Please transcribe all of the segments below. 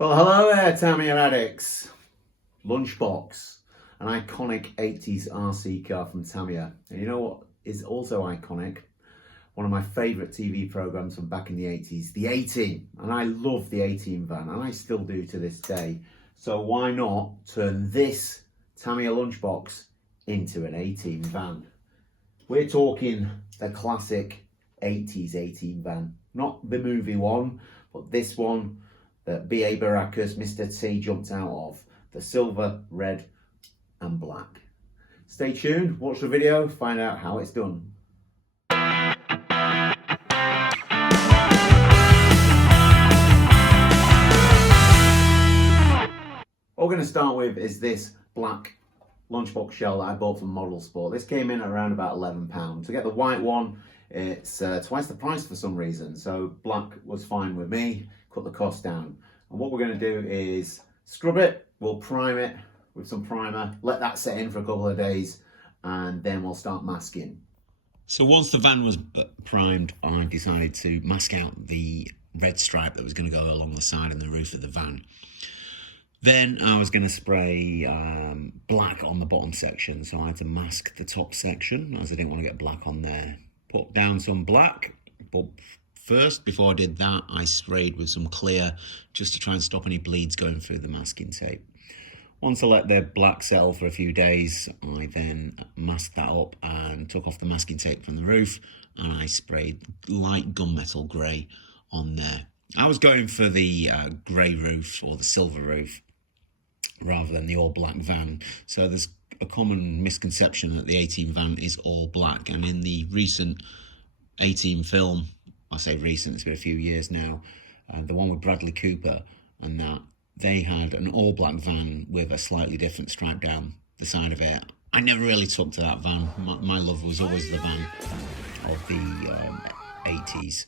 Well, hello there, Tamiya addicts. Lunch Box, an iconic 80s RC car from Tamiya. And you know what is also iconic? One of my favourite TV programmes from back in the 80s, the A-Team. And I love the A-Team van, and I still do to this day. So why not turn this Tamiya Lunch Box into an A-Team van? We're talking the classic 80s A-Team van. Not the movie one, but this one that B.A. Baracus, Mr. T, jumped out of. The silver, red and black. Stay tuned, watch the video, find out how it's done. What we're going to start with is this black lunchbox shell that I bought from Model Sport. This came in at around about £11. To get the white one, it's twice the price for some reason. So black was fine with me, cut the cost down. And what we're going to do is scrub it, we'll prime it with some primer, let that set in for a couple of days, and then we'll start masking. So once the van was primed, I decided to mask out the red stripe that was going to go along the side and the roof of the van. Then I was going to spray black on the bottom section, so I had to mask the top section as I didn't want to get black on there. Put down some black, but first, before I did that, I sprayed with some clear just to try and stop any bleeds going through the masking tape. Once I let the black settle for a few days, I then masked that up and took off the masking tape from the roof, and I sprayed light gunmetal grey on there. I was going for the grey roof or the silver roof rather than the all black van. So there's a common misconception that the A-Team van is all black, and in the recent A-Team film, I say recent, it's been a few years now, the one with Bradley Cooper, and that they had an all black van with a slightly different stripe down the side of it. I never really took to that van. My love was always the van of the 80s.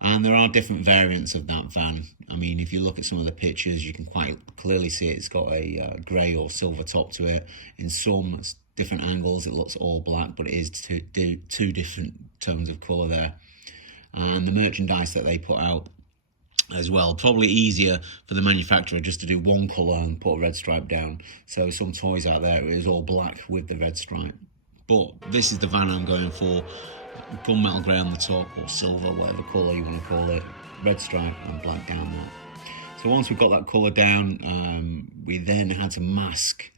And there are different variants of that van. I mean, if you look at some of the pictures, you can quite clearly see it's got a grey or silver top to it. In some different angles, it looks all black, but it is two different tones of colour there. And the merchandise that they put out as well, probably easier for the manufacturer just to do one colour and put a red stripe down. So some toys out there, it is all black with the red stripe. But this is the van I'm going for. Gunmetal grey on the top, or silver, whatever colour you want to call it, red stripe and black down there. So once we've got that colour down, we then had to mask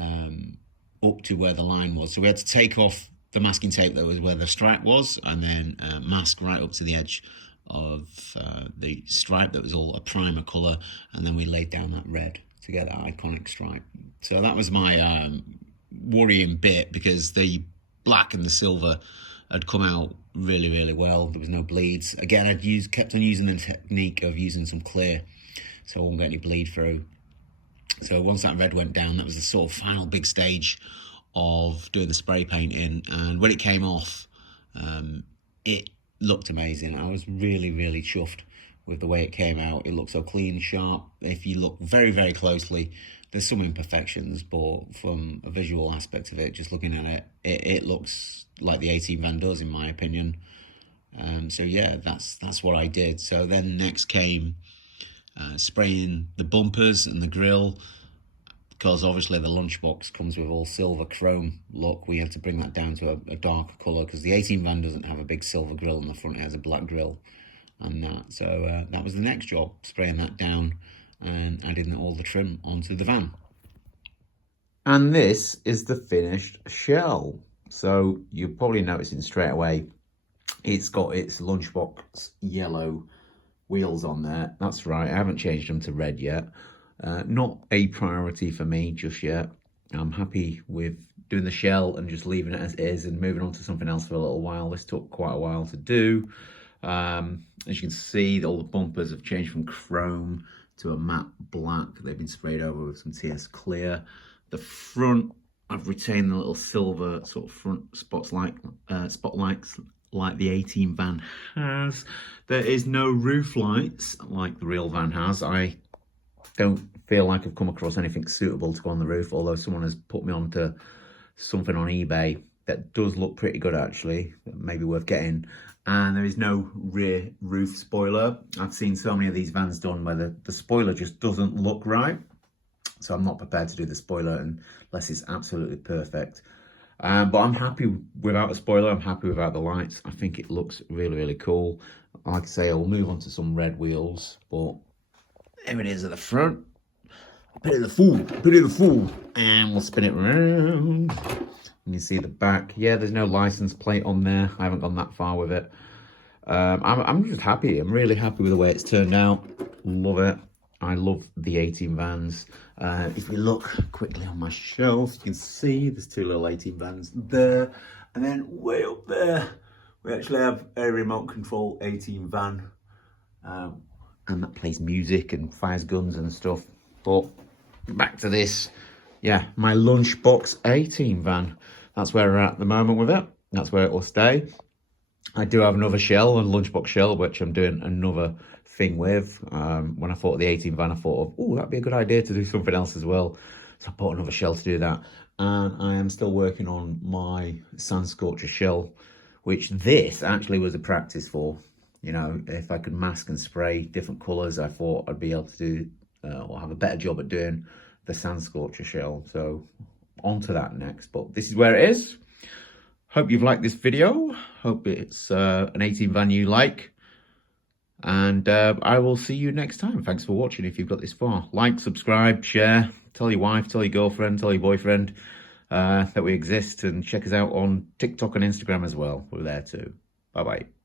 up to where the line was. So we had to take off the masking tape that was where the stripe was, and then mask right up to the edge of the stripe that was all a primer colour, and then we laid down that red to get that iconic stripe. So that was my worrying bit, because the black and the silver had come out really, really well. There was no bleeds. Again, I'd kept on using the technique of using some clear, so I won't get any bleed through. So once that red went down, that was the sort of final big stage of doing the spray painting. And when it came off, it looked amazing. I was really, really chuffed with the way it came out. It looked so clean, sharp. If you look very, very closely, there's some imperfections, but from a visual aspect of it, just looking at it, it looks like the A-Team van does, in my opinion. So yeah, that's what I did. So then next came spraying the bumpers and the grille, because obviously the lunchbox comes with all silver chrome look. We had to bring that down to a darker colour, because the A-Team van doesn't have a big silver grille on the front, it has a black grille and that. So that was the next job, spraying that down and adding all the trim onto the van. And this is the finished shell. So you're probably noticing straight away, it's got its lunchbox yellow wheels on there. That's right, I haven't changed them to red yet. Not a priority for me just yet. I'm happy with doing the shell and just leaving it as is and moving on to something else for a little while. This took quite a while to do. As you can see, all the bumpers have changed from chrome to a matte black. They've been sprayed over with some TS clear. The front, I've retained the little silver sort of front spotlights like the A-Team van has. There is no roof lights like the real van has. I don't feel like I've come across anything suitable to go on the roof, although someone has put me onto something on eBay that does look pretty good actually, maybe worth getting. And there is no rear roof spoiler. I've seen so many of these vans done where the spoiler just doesn't look right. So I'm not prepared to do the spoiler unless it's absolutely perfect. But I'm happy without a spoiler. I'm happy without the lights. I think it looks really, really cool. Like I say, I'll move on to some red wheels, but there it is at the front. Pity the fool, and we'll spin it around. And you see the back. Yeah, there's no license plate on there. I haven't gone that far with it. I'm just happy. I'm really happy with the way it's turned out. Love it. I love the 18 vans. If we look quickly on my shelf, you can see there's two little 18 vans there. And then way up there, we actually have a remote control 18 van. And that plays music and fires guns and stuff. But back to this. Yeah, my Lunch Box 18 van. That's where we're at the moment with it. That's where it will stay. I do have another shell, a Lunchbox shell, which I'm doing another thing with. When I thought of the 18 van, I thought of, oh, that'd be a good idea to do something else as well. So I bought another shell to do that. And I am still working on my Sand Scorcher shell, which this actually was a practice for. You know, if I could mask and spray different colours, I thought I'd be able to do, or have a better job at doing the Sand Scorcher shell. So on to that next, but this is where it is. Hope you've liked this video. Hope it's an 18 van you like. And I will see you next time. Thanks for watching if you've got this far. Like, subscribe, share, tell your wife, tell your girlfriend, tell your boyfriend that we exist. And check us out on TikTok and Instagram as well. We're there too. Bye-bye.